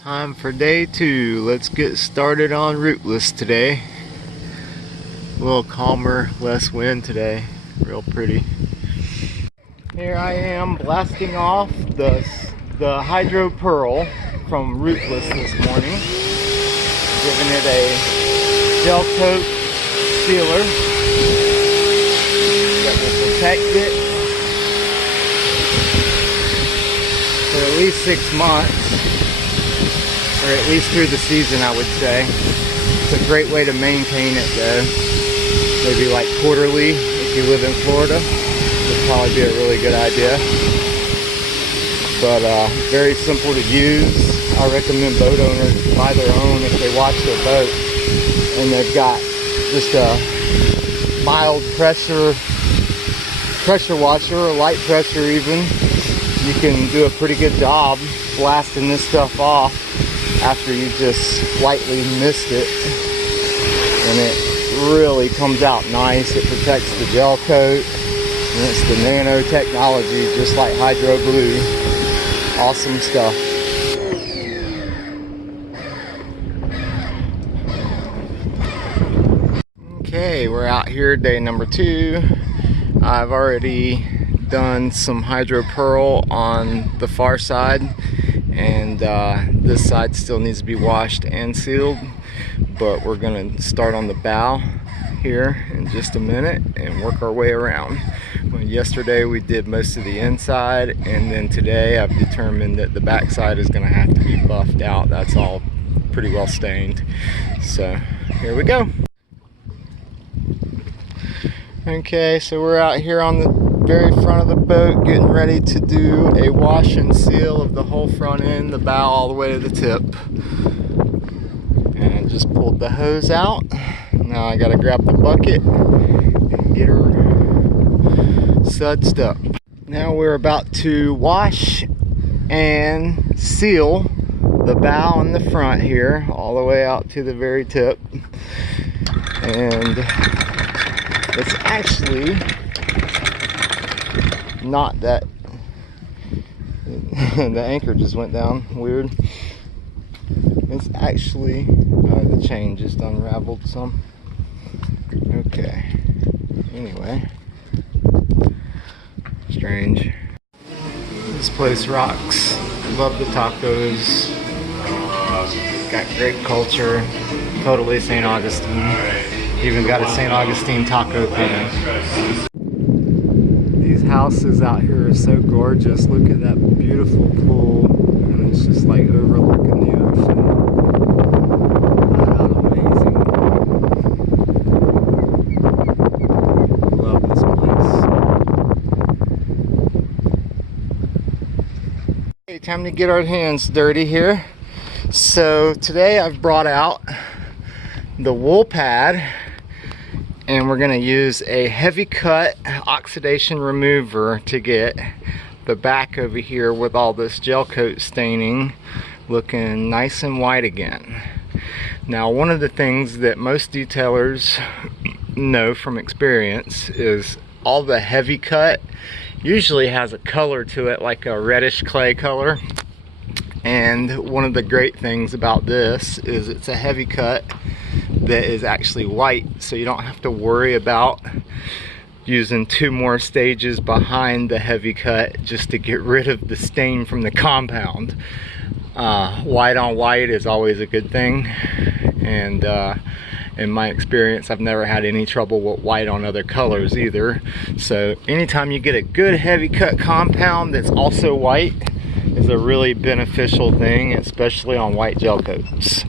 Time for day 2. Let's get started on Rootless today. A little calmer, less wind today. Real pretty. Here I am blasting off the Hydro Pearl from Rootless this morning. Giving it a gel coat sealer that will protect it for at least 6 months. Or at least through the season, I would say. It's a great way to maintain it though. Maybe like quarterly if you live in Florida. Would probably be a really good idea. But very simple to use. I recommend boat owners buy their own if they wash their boat. And they've got just a mild pressure washer, or light pressure even. You can do a pretty good job blasting this stuff off after you just lightly mist it, and it really comes out nice. It protects the gel coat, and it's the nanotechnology, just like Hydro Blue. Awesome stuff. Okay, we're out here day number 2. I've already done some Hydro Pearl on the far side, and this side still needs to be washed and sealed, but we're gonna start on the bow here in just a minute and work our way around. Well, yesterday we did most of the inside, and then today I've determined that the back side is gonna have to be buffed out. That's all pretty well stained. So here we go. Okay, so we're out here on the very front of the boat getting ready to do a wash and seal of the whole front end, the bow all the way to the tip. And I just pulled the hose out. Now I gotta grab the bucket and get her sudsed up. Now we're about to wash and seal the bow in the front here all the way out to the very tip. And it's actually not that the anchor just went down weird. It's actually the chain just unraveled some. Okay, anyway, strange. This place rocks. Love the tacos. Got great culture. Totally St. Augustine. Even got a St. Augustine taco thing. These houses out here are so gorgeous. Look at that beautiful pool, and it's just like overlooking the ocean. How amazing. Love this place. Okay, time to get our hands dirty here. So today I've brought out the wool pad, and we're going to use a heavy cut oxidation remover to get the back over here with all this gel coat staining looking nice and white again. Now, one of the things that most detailers know from experience is all the heavy cut usually has a color to it, like a reddish clay color. And one of the great things about this is it's a heavy cut that is actually white, so you don't have to worry about using 2 more stages behind the heavy cut just to get rid of the stain from the compound. White on white is always a good thing, and in my experience I've never had any trouble with white on other colors either. So anytime you get a good heavy cut compound that's also white is a really beneficial thing, especially on white gel coats.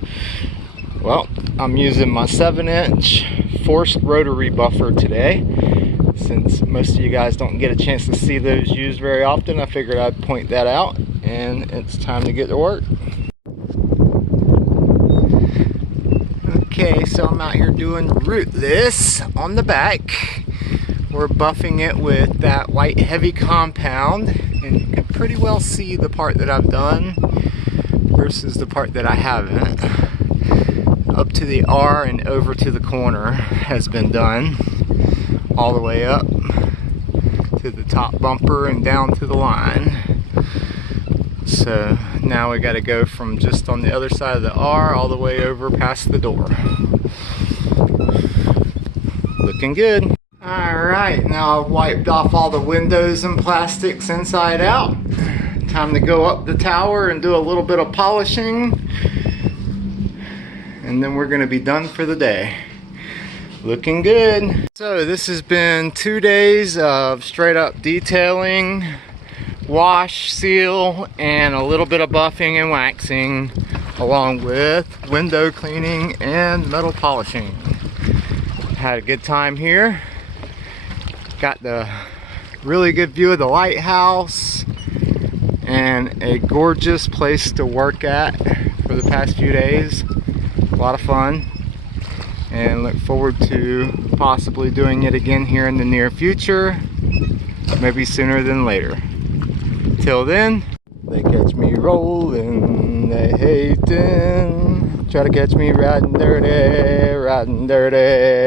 Well, I'm using my 7-inch forced rotary buffer today. Since most of you guys don't get a chance to see those used very often, I figured I'd point that out, and it's time to get to work. Okay, so I'm out here doing Rootless on the back. We're buffing it with that white heavy compound, and you can pretty well see the part that I've done versus the part that I haven't. Up to the R and over to the corner has been done, all the way up to the top bumper and down to the line. So Now we got to go from just on the other side of the R all the way over past the door. Looking good. Alright, now I've wiped off all the windows and plastics inside out. Time to go up the tower and do a little bit of polishing. And then we're going to be done for the day. Looking good. So this has been 2 days of straight up detailing, wash, seal, and a little bit of buffing and waxing, along with window cleaning and metal polishing. Had a good time here. Got the really good view of the lighthouse and a gorgeous place to work at for the past few days. A lot of fun, and look forward to possibly doing it again here in the near future, maybe sooner than later. Till then, they catch me rolling, they hating, try to catch me riding dirty, riding dirty.